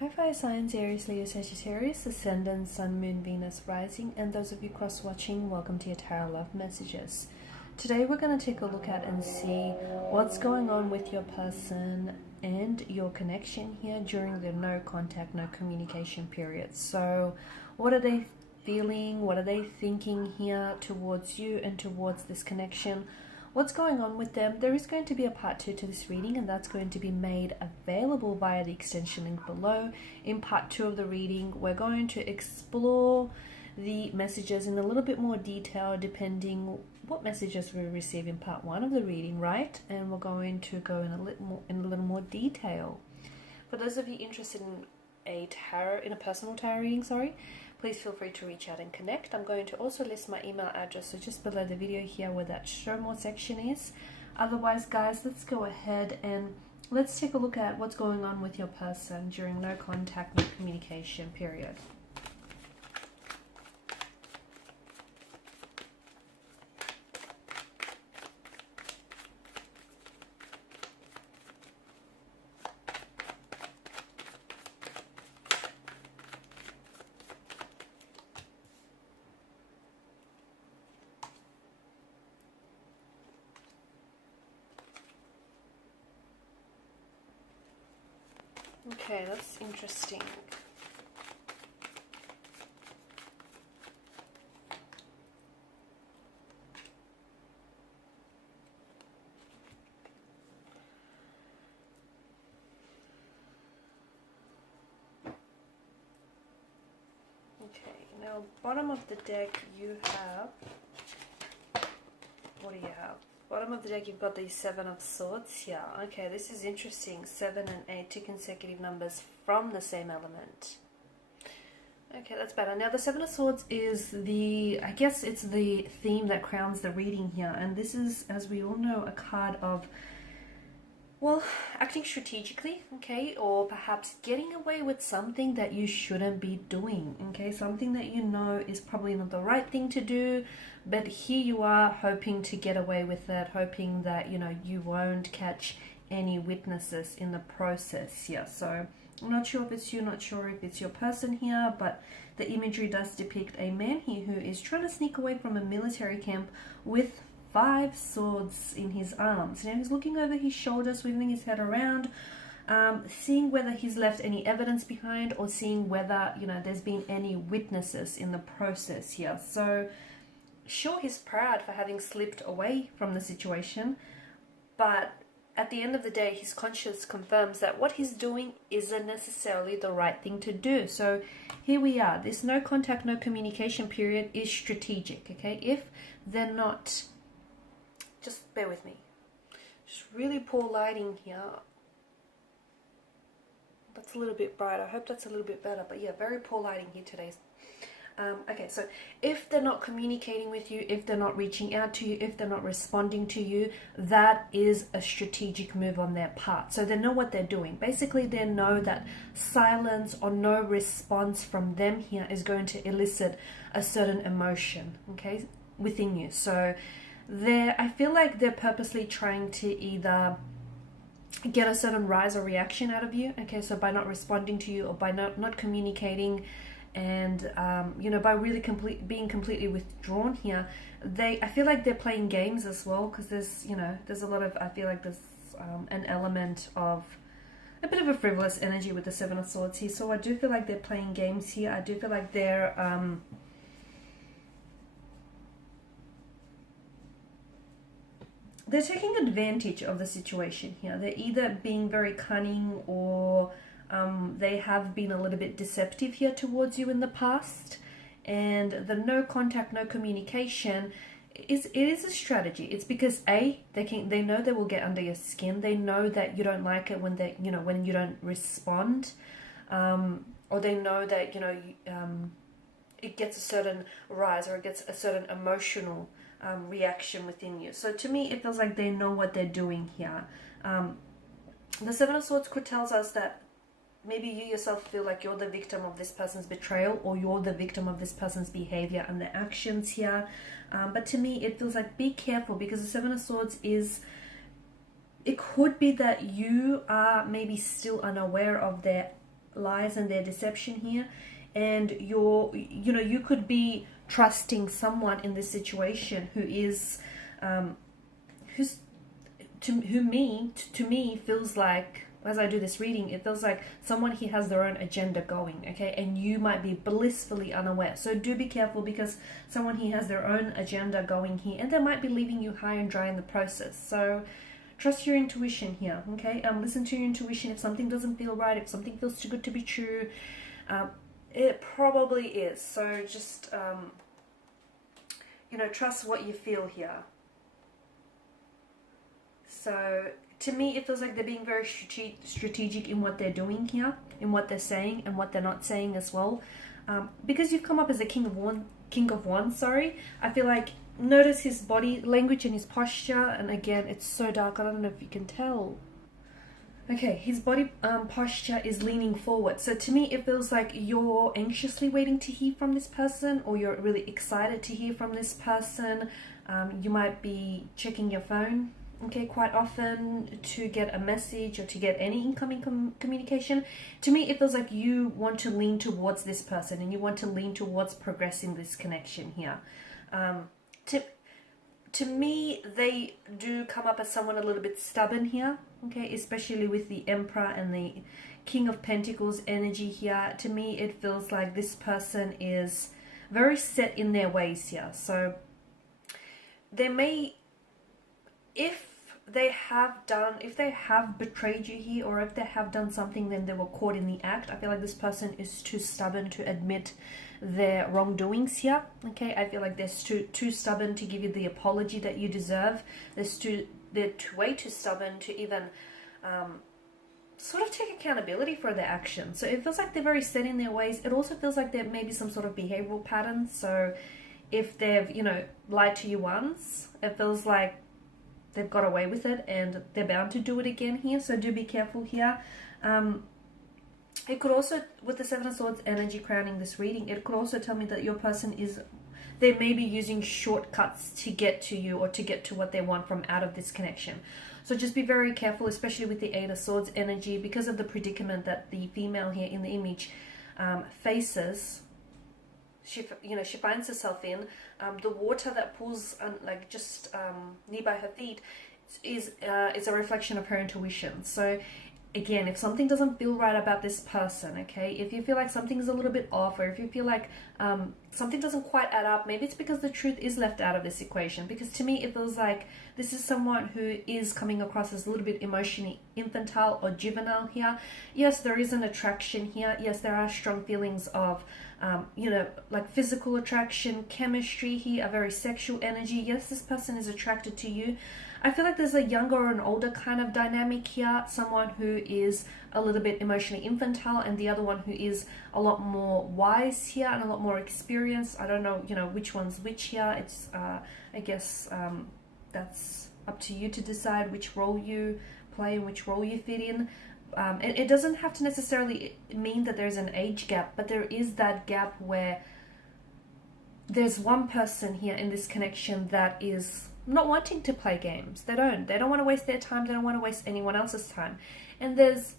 Hi fire signs, Aries, Leo, Sagittarius, Ascendant, Sun, Moon, Venus, Rising, and those of you cross-watching, welcome to your Tarot Love Messages. Today we're going to take a look at and see what's going on with your person and your connection here during the no contact, no communication period. So what are they feeling? What are they thinking here towards you and towards this connection? What's going on with them? There is going to be a part 2 to this reading, and that's going to be made available via the extension link below. In part 2 of the reading, we're going to explore the messages in a little bit more detail depending what messages we receive in part 1 of the reading, right? And we're going to go in a little more detail. For those of you interested in a personal tarot reading, please feel free to reach out and connect. I'm going to also list my email address, so just below the video here where that show more section is. Otherwise, guys, let's go ahead and let's take a look at what's going on with your person during no contact, no communication period. Okay, that's interesting. Okay, now bottom of the deck you have, what do you have? Bottom of the deck, you've got the 7 of Swords here. Okay, this is interesting. 7 and 8, 2 consecutive numbers from the same element. Okay, that's better. Now, the 7 of Swords is I guess it's the theme that crowns the reading here. And this is, as we all know, a card of, well, acting strategically, okay? Or perhaps getting away with something that you shouldn't be doing, okay? Something that you know is probably not the right thing to do, but here you are hoping to get away with it, hoping that, you know, you won't catch any witnesses in the process here. So I'm not sure if it's you, not sure if it's your person here, but the imagery does depict a man here who is trying to sneak away from a military camp with 5 swords in his arms. Now he's looking over his shoulder, swiveling his head around, seeing whether he's left any evidence behind or seeing whether, you know, there's been any witnesses in the process here. So sure, he's proud for having slipped away from the situation, but at the end of the day, his conscience confirms that what he's doing isn't necessarily the right thing to do. So here we are. This no contact, no communication period is strategic, okay? If they're not, just bear with me. Just really poor lighting here. That's a little bit bright. I hope that's a little bit better. But yeah, very poor lighting here today. Okay, so if they're not communicating with you, if they're not reaching out to you, if they're not responding to you, that is a strategic move on their part. So they know what they're doing. Basically, they know that silence or no response from them here is going to elicit a certain emotion, okay, within you. So I feel like they're purposely trying to either get a certain rise or reaction out of you, okay, so by not responding to you or by not communicating, and you know, by really being completely withdrawn here, I feel like they're playing games as well, because there's, you know, there's a lot of, I feel like there's an element of a bit of a frivolous energy with the 7 of Swords here. So I do feel like they're playing games here. I do feel like they're taking advantage of the situation here. They're either being very cunning or they have been a little bit deceptive here towards you in the past. And the no contact, no communication it is a strategy. It's because they know they will get under your skin. They know that you don't like it when when you don't respond, or they know that it gets a certain rise or it gets a certain emotional reaction within you. So to me, it feels like they know what they're doing here. The 7 of Swords tells us that maybe you yourself feel like you're the victim of this person's betrayal, or you're the victim of this person's behavior and their actions here. But to me, it feels like be careful, because the 7 of Swords it could be that you are maybe still unaware of their lies and their deception here, and you could be trusting someone in this situation who is to me feels like, as I do this reading, it feels like someone here has their own agenda going, okay, and you might be blissfully unaware. So do be careful, because someone here has their own agenda going here, and they might be leaving you high and dry in the process. So trust your intuition here, okay? Listen to your intuition. If something doesn't feel right, if something feels too good to be true, it probably is. So just trust what you feel here. So to me, it feels like they're being very strategic in what they're doing here, in what they're saying and what they're not saying as well. Because you've come up as a king of wands, I feel like, notice his body language and his posture. And again, it's so dark, I don't know if you can tell. Okay, his body posture is leaning forward. So to me, it feels like you're anxiously waiting to hear from this person, or you're really excited to hear from this person. You might be checking your phone, okay, quite often to get a message or to get any incoming communication. To me, it feels like you want to lean towards this person, and you want to lean towards progressing this connection here. To me, they do come up as someone a little bit stubborn here, okay, especially with the Emperor and the King of Pentacles energy here. To me, it feels like this person is very set in their ways here. So they may, if they have betrayed you here, or if they have done something, then they were caught in the act. I feel like this person is too stubborn to admit their wrongdoings here, okay? I feel like they're too stubborn to give you the apology that you deserve. They're way too stubborn to even sort of take accountability for their actions. So it feels like they're very set in their ways. It also feels like there may be some sort of behavioral pattern. So if they've lied to you once, it feels like they've got away with it, and they're bound to do it again here. So do be careful here. It could also, with the Seven of Swords energy crowning this reading, it could also tell me that your person they may be using shortcuts to get to you, or to get to what they want from out of this connection. So just be very careful, especially with the Eight of Swords energy, because of the predicament that the female here in the image faces. She finds herself in. The water that pools nearby her feet is a reflection of her intuition. So again, if something doesn't feel right about this person, okay, if you feel like something's a little bit off, or if you feel like something doesn't quite add up, maybe it's because the truth is left out of this equation. Because to me, it feels like this is someone who is coming across as a little bit emotionally infantile or juvenile here. Yes, there is an attraction here. Yes, there are strong feelings of like physical attraction, chemistry here, a very sexual energy. Yes, this person is attracted to you. I feel like there's a younger or an older kind of dynamic here. Someone who is a little bit emotionally infantile, and the other one who is a lot more wise here and a lot more experienced. I don't know, which one's which here. It's, I guess, that's up to you to decide which role you play and which role you fit in. And it doesn't have to necessarily mean that there's an age gap, but there is that gap where there's one person here in this connection that is not wanting to play games. They don't want to waste their time. They don't want to waste anyone else's time. And there's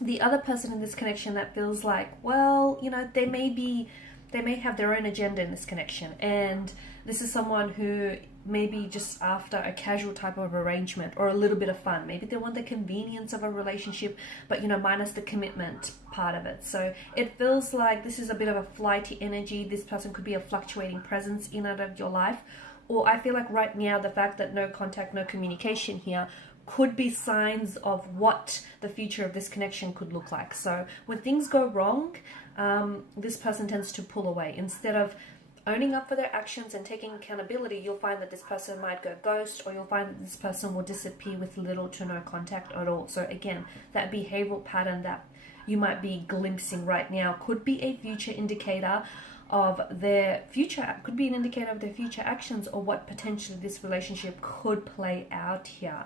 the other person in this connection that feels like, well, they may have their own agenda in this connection. And this is someone who may be just after a casual type of arrangement, or a little bit of fun. Maybe they want the convenience of a relationship, but minus the commitment part of it. So it feels like this is a bit of a flighty energy. This person could be a fluctuating presence in and out of your life. Or I feel like right now, the fact that no contact, no communication here could be signs of what the future of this connection could look like. So when things go wrong, this person tends to pull away. Instead of owning up for their actions and taking accountability, you'll find that this person might go ghost, or you'll find that this person will disappear with little to no contact at all. So again, that behavioral pattern that you might be glimpsing right now could be a future indicator of their future, could be an indicator of their future actions, or what potentially this relationship could play out here.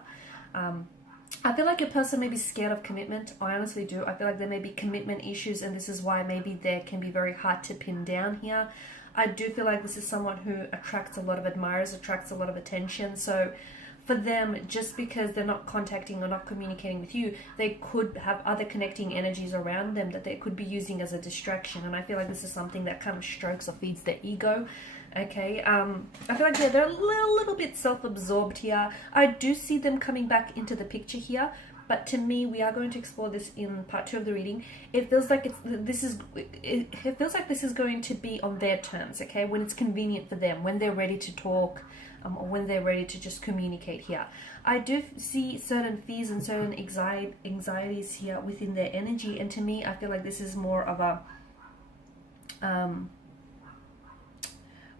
I feel like a person may be scared of commitment. I honestly do. I feel like there may be commitment issues, and this is why maybe they can be very hard to pin down here. I do feel like this is someone who attracts a lot of admirers, attracts a lot of attention. So for them, just because they're not contacting or not communicating with you, they could have other connecting energies around them that they could be using as a distraction. And I feel like this is something that kind of strokes or feeds their ego. Okay, I feel like they're a little bit self-absorbed here. I do see them coming back into the picture here, but to me, we are going to explore this in part 2 of the reading. It feels like it feels like this is going to be on their terms, okay, when it's convenient for them, when they're ready to talk, or when they're ready to just communicate here. I do see certain fears and certain anxieties here within their energy, and to me, I feel like this is more of a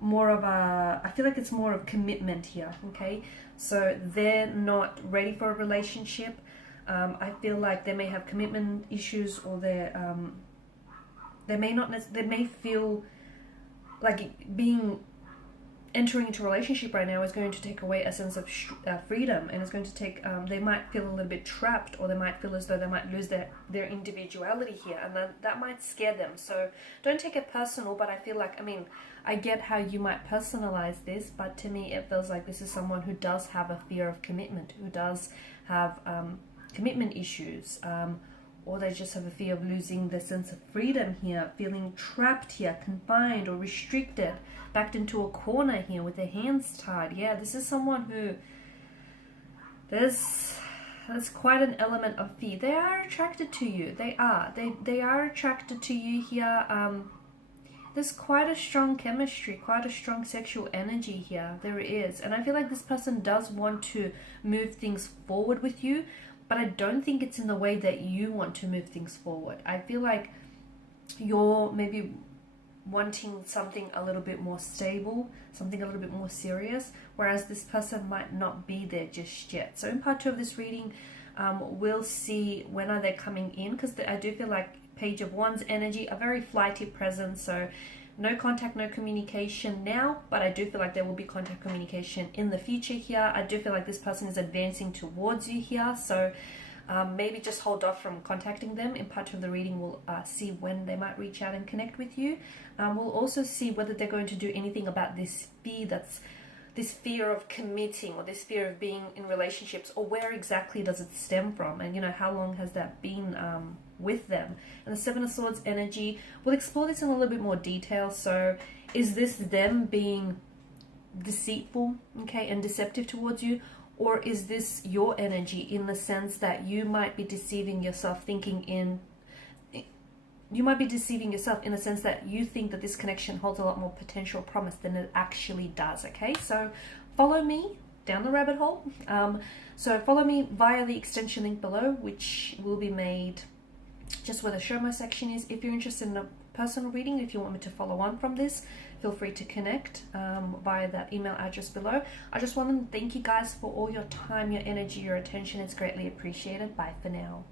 I feel like it's more of commitment here, okay? So they're not ready for a relationship. I feel like they may have commitment issues, or they may feel like entering into a relationship right now is going to take away a sense of freedom, and it's going to take, they might feel a little bit trapped, or they might feel as though they might lose their individuality here, and that might scare them. So don't take it personal, but I feel like, I get how you might personalize this, but to me it feels like this is someone who does have a fear of commitment, who does have commitment issues, or they just have a fear of losing their sense of freedom here, feeling trapped here, confined or restricted, backed into a corner here with their hands tied. Yeah, this is someone who, there's quite an element of fear. They are attracted to you. They are attracted to you here. There's quite a strong chemistry, quite a strong sexual energy here. There is. And I feel like this person does want to move things forward with you, but I don't think it's in the way that you want to move things forward. I feel like you're maybe wanting something a little bit more stable, something a little bit more serious, whereas this person might not be there just yet. So in part 2 of this reading, we'll see when are they coming in, because I do feel like Page of Wands energy, a very flighty presence, so no contact, no communication now, but I do feel like there will be contact, communication in the future here. I do feel like this person is advancing towards you here, so maybe just hold off from contacting them. In part 2 of the reading, we'll see when they might reach out and connect with you. We'll also see whether they're going to do anything about this fear of committing, or this fear of being in relationships, or where exactly does it stem from, and how long has that been with them. And the Seven of Swords energy, we'll explore this in a little bit more detail. So is this them being deceitful, okay, and deceptive towards you, or is this your energy, in the sense that you might be deceiving yourself, you might be deceiving yourself in the sense that you think that this connection holds a lot more potential promise than it actually does, okay? So follow me down the rabbit hole. So follow me via the extension link below, which will be made just where the show my section is. If you're interested in a personal reading, if you want me to follow on from this, feel free to connect via that email address below. I just want to thank you guys for all your time, your energy, your attention. It's greatly appreciated. Bye for now.